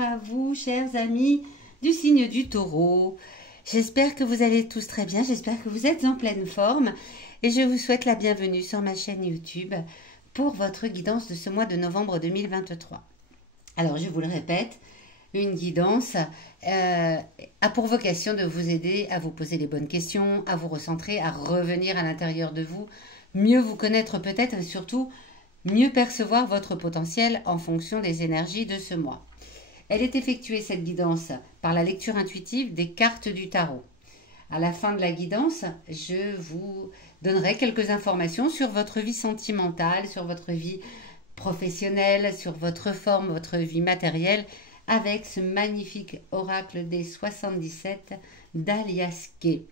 à vous, chers amis du signe du Taureau. J'espère que vous allez tous très bien, j'espère que vous êtes en pleine forme et je vous souhaite la bienvenue sur ma chaîne YouTube pour votre guidance de ce mois de novembre 2023. Alors, je vous le répète, une guidance a pour vocation de vous aider à vous poser les bonnes questions, à vous recentrer, à revenir à l'intérieur de vous, mieux vous connaître peut-être et surtout mieux percevoir votre potentiel en fonction des énergies de ce mois. Elle est effectuée, cette guidance, par la lecture intuitive des cartes du tarot. À la fin de la guidance, je vous donnerai quelques informations sur votre vie sentimentale, sur votre vie professionnelle, sur votre forme, votre vie matérielle, avec ce magnifique oracle des 77 d'Alias Kay.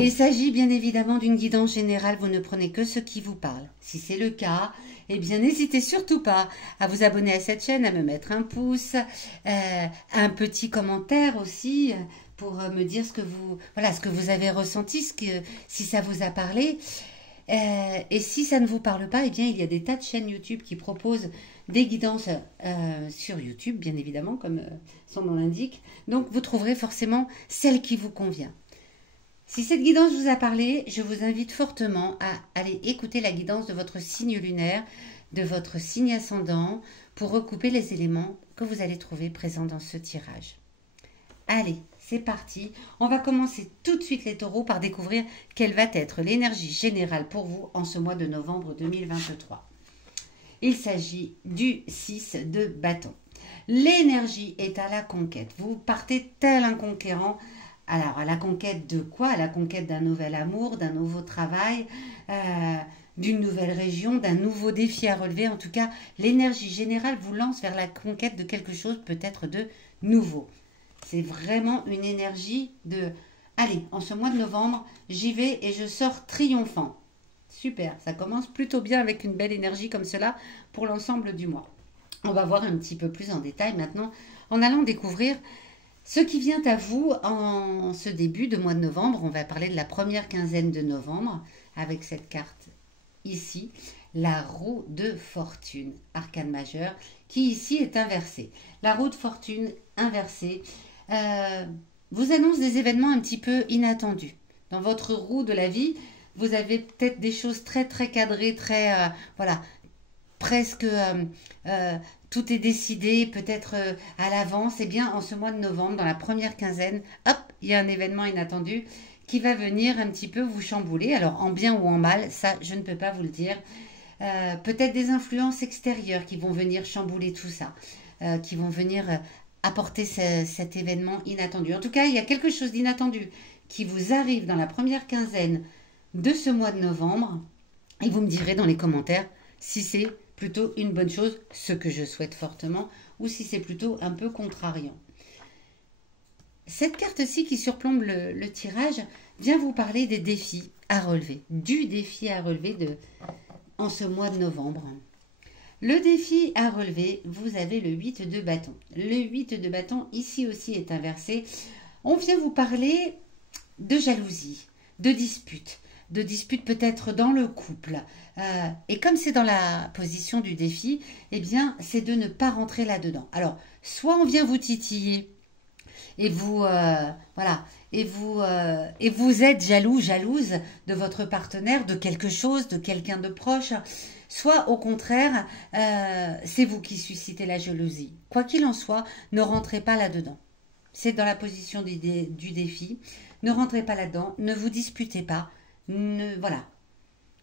Il s'agit bien évidemment d'une guidance générale, vous ne prenez que ce qui vous parle. Si c'est le cas, eh bien n'hésitez surtout pas à vous abonner à cette chaîne, à me mettre un pouce, un petit commentaire aussi pour me dire ce que vous avez ressenti, si ça vous a parlé. Et si ça ne vous parle pas, eh bien il y a des tas de chaînes YouTube qui proposent des guidances sur YouTube, bien évidemment, comme son nom l'indique. Donc vous trouverez forcément celle qui vous convient. Si cette guidance vous a parlé, je vous invite fortement à aller écouter la guidance de votre signe lunaire, de votre signe ascendant, pour recouper les éléments que vous allez trouver présents dans ce tirage. Allez, c'est parti. On va commencer tout de suite les taureaux par découvrir quelle va être l'énergie générale pour vous en ce mois de novembre 2023. Il s'agit du 6 de bâton. L'énergie est à la conquête. Vous partez tel un conquérant. Alors, à la conquête de quoi? À la conquête d'un nouvel amour, d'un nouveau travail, d'une nouvelle région, d'un nouveau défi à relever. En tout cas, l'énergie générale vous lance vers la conquête de quelque chose peut-être de nouveau. C'est vraiment une énergie de « Allez, en ce mois de novembre, j'y vais et je sors triomphant ». Super, ça commence plutôt bien avec une belle énergie comme cela pour l'ensemble du mois. On va voir un petit peu plus en détail maintenant en allant découvrir ce qui vient à vous en ce début de mois de novembre. On va parler de la première quinzaine de novembre avec cette carte ici, la roue de fortune, arcane majeur, qui ici est inversée. La roue de fortune inversée vous annonce des événements un petit peu inattendus. Dans votre roue de la vie, vous avez peut-être des choses très très cadrées, très presque tout est décidé, peut-être à l'avance. Eh bien, en ce mois de novembre, dans la première quinzaine, hop, il y a un événement inattendu qui va venir un petit peu vous chambouler. Alors, en bien ou en mal, ça, je ne peux pas vous le dire. Peut-être des influences extérieures qui vont venir chambouler tout ça, qui vont venir apporter cet événement inattendu. En tout cas, il y a quelque chose d'inattendu qui vous arrive dans la première quinzaine de ce mois de novembre. Et vous me direz dans les commentaires si c'est plutôt une bonne chose, ce que je souhaite fortement, ou si c'est plutôt un peu contrariant. Cette carte-ci qui surplombe le tirage vient vous parler des défis à relever, du défi à relever en ce mois de novembre. Le défi à relever, vous avez le 8 de bâton. Le 8 de bâton, ici aussi, est inversé. On vient vous parler de jalousie, de dispute peut-être dans le couple. Et comme c'est dans la position du défi, eh bien, c'est de ne pas rentrer là-dedans. Alors, soit on vient vous titiller et vous, et vous êtes jaloux, jalouse de votre partenaire, de quelque chose, de quelqu'un de proche, soit au contraire, c'est vous qui suscitez la jalousie. Quoi qu'il en soit, ne rentrez pas là-dedans. C'est dans la position du défi. Ne rentrez pas là-dedans, ne vous disputez pas. Voilà.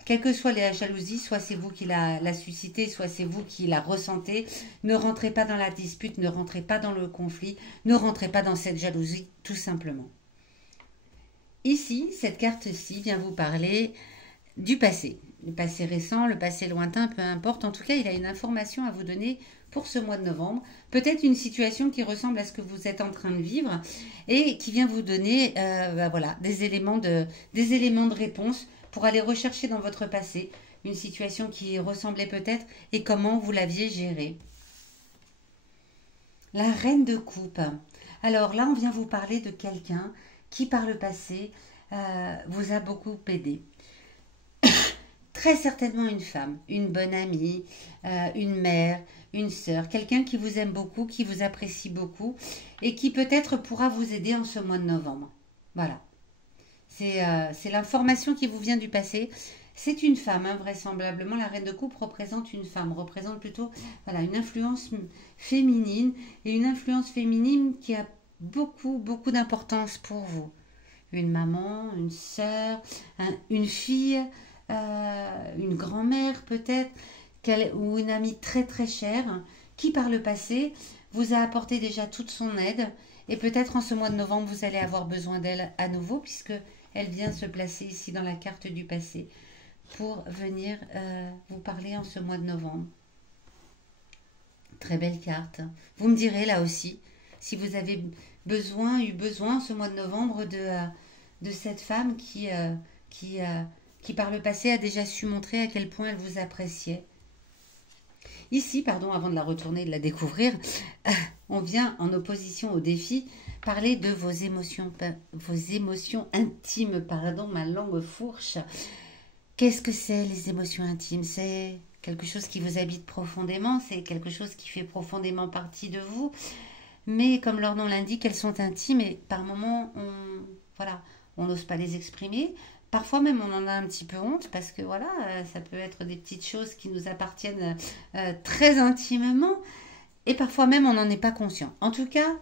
Quelle que soit la jalousie, soit c'est vous qui la suscitez, soit c'est vous qui la ressentez. Ne rentrez pas dans la dispute, ne rentrez pas dans le conflit, ne rentrez pas dans cette jalousie, tout simplement. Ici, cette carte-ci vient vous parler du passé. Le passé récent, le passé lointain, peu importe. En tout cas, il a une information à vous donner pour ce mois de novembre. Peut-être une situation qui ressemble à ce que vous êtes en train de vivre et qui vient vous donner des éléments de réponse pour aller rechercher dans votre passé une situation qui ressemblait peut-être et comment vous l'aviez gérée. La reine de coupe. Alors là, on vient vous parler de quelqu'un qui par le passé vous a beaucoup aidé. très certainement une femme, une bonne amie, une mère, une sœur, quelqu'un qui vous aime beaucoup, qui vous apprécie beaucoup et qui peut-être pourra vous aider en ce mois de novembre. Voilà. C'est l'information qui vous vient du passé. C'est une femme, hein, vraisemblablement. La reine de coupe représente une femme, représente plutôt voilà, une influence féminine et une influence féminine qui a beaucoup, beaucoup d'importance pour vous. Une maman, une sœur, une fille, une grand-mère peut-être, ou une amie très très chère, qui par le passé vous a apporté déjà toute son aide. Et peut-être en ce mois de novembre, vous allez avoir besoin d'elle à nouveau, puisque elle vient se placer ici dans la carte du passé pour venir vous parler en ce mois de novembre. Très belle carte. Vous me direz là aussi si vous avez eu besoin ce mois de novembre de cette femme qui par le passé a déjà su montrer à quel point elle vous appréciait. Ici, pardon, avant de la retourner et de la découvrir, on vient en opposition au défi parler de vos émotions intimes, pardon, ma langue fourche. Qu'est-ce que c'est les émotions intimes? C'est quelque chose qui vous habite profondément, c'est quelque chose qui fait profondément partie de vous, mais comme leur nom l'indique, elles sont intimes et par moments, on n'ose pas les exprimer. Parfois même on en a un petit peu honte parce que voilà, ça peut être des petites choses qui nous appartiennent très intimement et parfois même on n'en est pas conscient. En tout cas,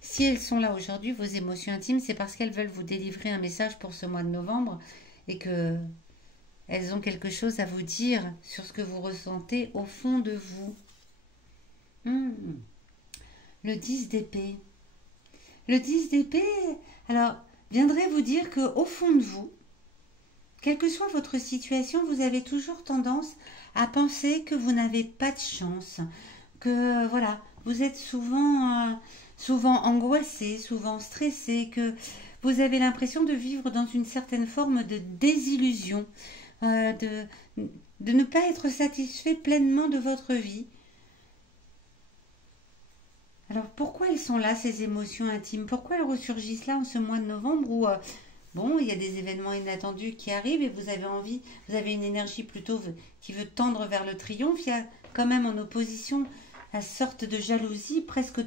si elles sont là aujourd'hui, vos émotions intimes, c'est parce qu'elles veulent vous délivrer un message pour ce mois de novembre et que elles ont quelque chose à vous dire sur ce que vous ressentez au fond de vous. Le 10 d'épée. Le 10 d'épée, alors, viendrait vous dire qu'au fond de vous, quelle que soit votre situation, vous avez toujours tendance à penser que vous n'avez pas de chance, que voilà, vous êtes souvent angoissé, souvent stressé, que vous avez l'impression de vivre dans une certaine forme de désillusion, de ne pas être satisfait pleinement de votre vie. Alors pourquoi elles sont là, ces émotions intimes? Pourquoi elles ressurgissent là en ce mois de novembre où bon, il y a des événements inattendus qui arrivent et vous avez une énergie plutôt qui veut tendre vers le triomphe. Il y a quand même en opposition la sorte de jalousie, presque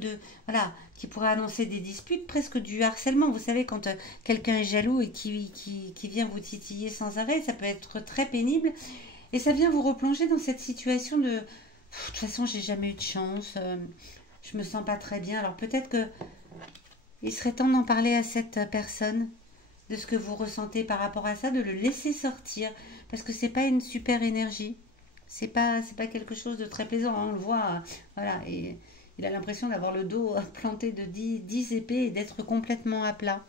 voilà, qui pourrait annoncer des disputes, presque du harcèlement. Vous savez, quand quelqu'un est jaloux et qui vient vous titiller sans arrêt, ça peut être très pénible et ça vient vous replonger dans cette situation de toute façon, j'ai jamais eu de chance, je me sens pas très bien. Alors peut-être que il serait temps d'en parler à cette personne, de ce que vous ressentez par rapport à ça, de le laisser sortir, parce que c'est pas une super énergie, c'est pas quelque chose de très plaisant, hein, on le voit, voilà, et il a l'impression d'avoir le dos planté de 10 épées et d'être complètement à plat.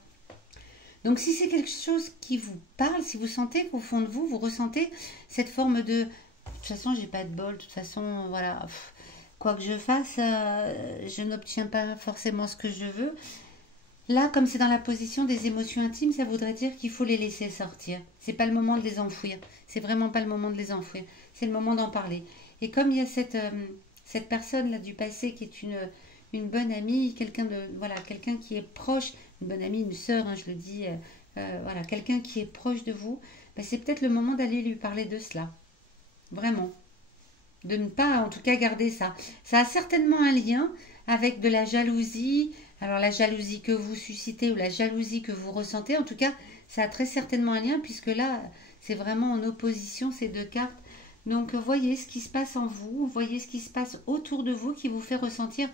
Donc si c'est quelque chose qui vous parle, si vous sentez qu'au fond de vous, vous ressentez cette forme de toute façon j'ai pas de bol, de toute façon voilà, quoi que je fasse, je n'obtiens pas forcément ce que je veux. Là, comme c'est dans la position des émotions intimes, ça voudrait dire qu'il faut les laisser sortir. C'est pas le moment de les enfouir. C'est vraiment pas le moment de les enfouir. C'est le moment d'en parler. Et comme il y a cette personne là du passé qui est une bonne amie, quelqu'un qui est proche, une bonne amie, une sœur, hein, je le dis, voilà, quelqu'un qui est proche de vous, ben, c'est peut-être le moment d'aller lui parler de cela. Vraiment. De ne pas, en tout cas, garder ça. Ça a certainement un lien avec de la jalousie. Alors la jalousie que vous suscitez ou la jalousie que vous ressentez, en tout cas, ça a très certainement un lien puisque là, c'est vraiment en opposition ces deux cartes. Donc voyez ce qui se passe en vous, voyez ce qui se passe autour de vous qui vous fait ressentir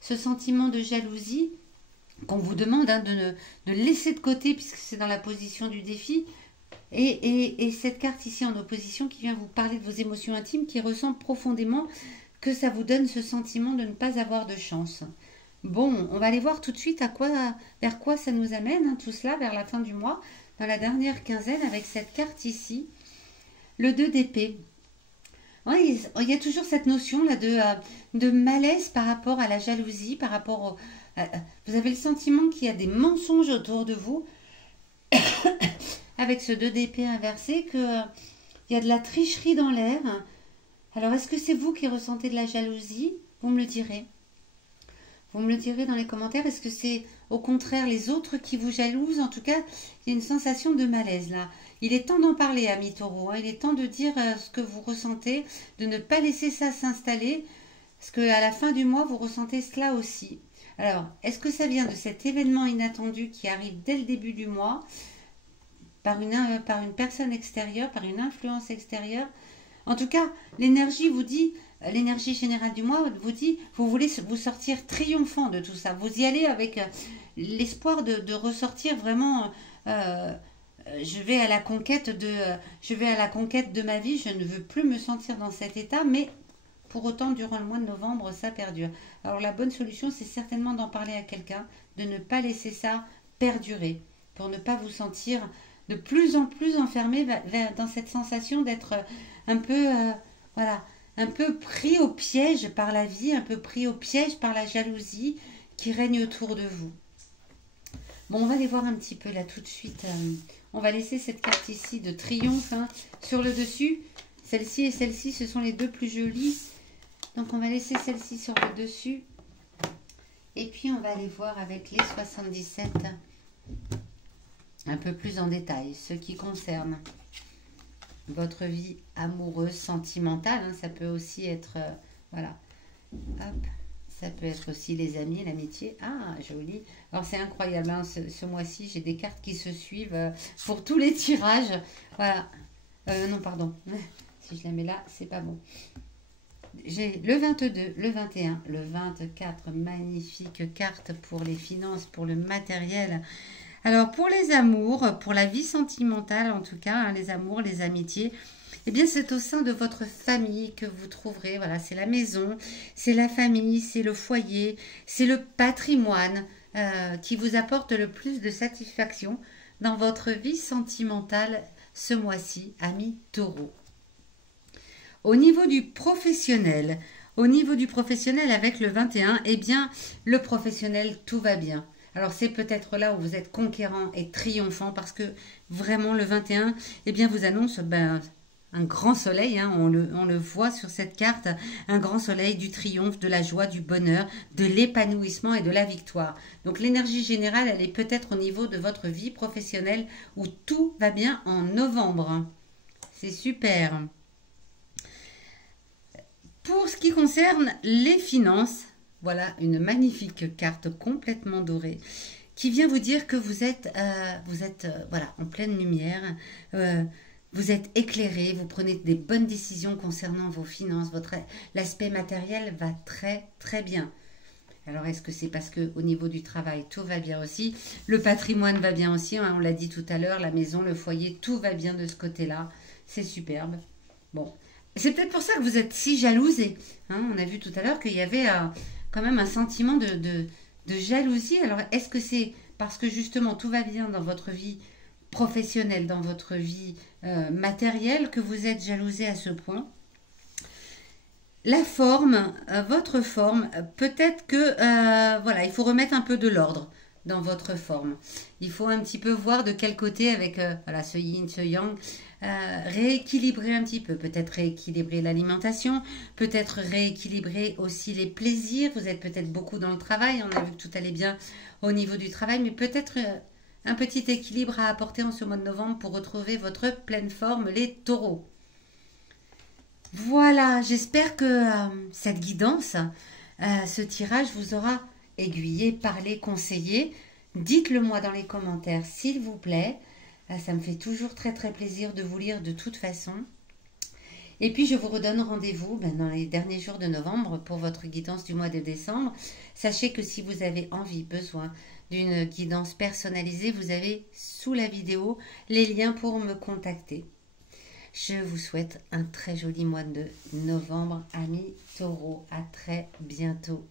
ce sentiment de jalousie qu'on vous demande de laisser de côté puisque c'est dans la position du défi. Et cette carte ici en opposition qui vient vous parler de vos émotions intimes qui ressent profondément que ça vous donne ce sentiment de ne pas avoir de chance. Bon, on va aller voir tout de suite vers quoi ça nous amène, hein, tout cela, vers la fin du mois, dans la dernière quinzaine, avec cette carte ici, le 2 d'épée. Oui, il y a toujours cette notion là de malaise par rapport à la jalousie, par rapport vous avez le sentiment qu'il y a des mensonges autour de vous, avec ce 2 d'épée inversé, qu'il y a de la tricherie dans l'air. Alors, est-ce que c'est vous qui ressentez de la jalousie? Vous me le direz. Vous me le direz dans les commentaires. Est-ce que c'est au contraire les autres qui vous jalousent? En tout cas, il y a une sensation de malaise là. Il est temps d'en parler, amis taureaux. Hein. Il est temps de dire ce que vous ressentez, de ne pas laisser ça s'installer. Parce qu'à la fin du mois, vous ressentez cela aussi. Alors, est-ce que ça vient de cet événement inattendu qui arrive dès le début du mois, par une personne extérieure, par une influence extérieure? En tout cas, l'énergie vous dit, l'énergie générale du mois vous dit, vous voulez vous sortir triomphant de tout ça. Vous y allez avec l'espoir de ressortir vraiment. Je vais à la conquête de ma vie. Je ne veux plus me sentir dans cet état, mais pour autant, durant le mois de novembre, ça perdure. Alors la bonne solution, c'est certainement d'en parler à quelqu'un, de ne pas laisser ça perdurer, pour ne pas vous sentir de plus en plus enfermé dans cette sensation d'être un peu, voilà, un peu pris au piège par la vie, un peu pris au piège par la jalousie qui règne autour de vous. Bon, on va aller voir un petit peu là tout de suite. On va laisser cette carte ici de triomphe hein, sur le dessus. Celle-ci et celle-ci, ce sont les deux plus jolies. Donc, on va laisser celle-ci sur le dessus. Et puis, on va aller voir avec les 77 un peu plus en détail. Ce qui concerne votre vie amoureuse, sentimentale. Hein, ça peut aussi être... voilà. Hop. Ça peut être aussi les amis, l'amitié. Ah, joli. Alors, c'est incroyable. Hein, ce mois-ci, j'ai des cartes qui se suivent pour tous les tirages. Voilà. Non, pardon. Si je la mets là, c'est pas bon. J'ai le 22, le 21, le 24. Magnifique carte pour les finances, pour le matériel. Alors, pour les amours, pour la vie sentimentale, en tout cas, hein, les amours, les amitiés, eh bien, c'est au sein de votre famille que vous trouverez, voilà, c'est la maison, c'est la famille, c'est le foyer, c'est le patrimoine qui vous apporte le plus de satisfaction dans votre vie sentimentale ce mois-ci, amis taureaux. Au niveau du professionnel avec le 21, eh bien, le professionnel, tout va bien. Alors, c'est peut-être là où vous êtes conquérant et triomphant parce que vraiment, le 21, eh bien, vous annonce un grand soleil, hein, on le voit sur cette carte, un grand soleil du triomphe, de la joie, du bonheur, de l'épanouissement et de la victoire. Donc l'énergie générale, elle est peut-être au niveau de votre vie professionnelle où tout va bien en novembre. C'est super. Pour ce qui concerne les finances, voilà une magnifique carte complètement dorée qui vient vous dire que vous êtes voilà, en pleine lumière. Vous êtes éclairé, vous prenez des bonnes décisions concernant vos finances, l'aspect matériel va très très bien. Alors est-ce que c'est parce que au niveau du travail tout va bien aussi, le patrimoine va bien aussi, hein, on l'a dit tout à l'heure, la maison, le foyer, tout va bien de ce côté-là, c'est superbe. Bon, c'est peut-être pour ça que vous êtes si jalousé. Hein, on a vu tout à l'heure qu'il y avait quand même un sentiment de jalousie. Alors est-ce que c'est parce que justement tout va bien dans votre vie professionnelle, dans votre vie matérielle, que vous êtes jalousé à ce point? La forme, votre forme, peut-être que voilà, il faut remettre un peu de l'ordre dans votre forme. Il faut un petit peu voir de quel côté avec voilà, ce yin, ce yang, rééquilibrer un petit peu, peut-être rééquilibrer l'alimentation, peut-être rééquilibrer aussi les plaisirs. Vous êtes peut-être beaucoup dans le travail, on a vu que tout allait bien au niveau du travail, mais peut-être un petit équilibre à apporter en ce mois de novembre pour retrouver votre pleine forme, les taureaux. Voilà, j'espère que cette guidance, ce tirage vous aura aiguillé, parlé, conseillé. Dites-le moi dans les commentaires, s'il vous plaît. Ça me fait toujours très très plaisir de vous lire de toute façon. Et puis je vous redonne rendez-vous dans les derniers jours de novembre pour votre guidance du mois de décembre. Sachez que si vous avez envie, besoin d'une guidance personnalisée, vous avez sous la vidéo les liens pour me contacter. Je vous souhaite un très joli mois de novembre, amis taureaux. À très bientôt.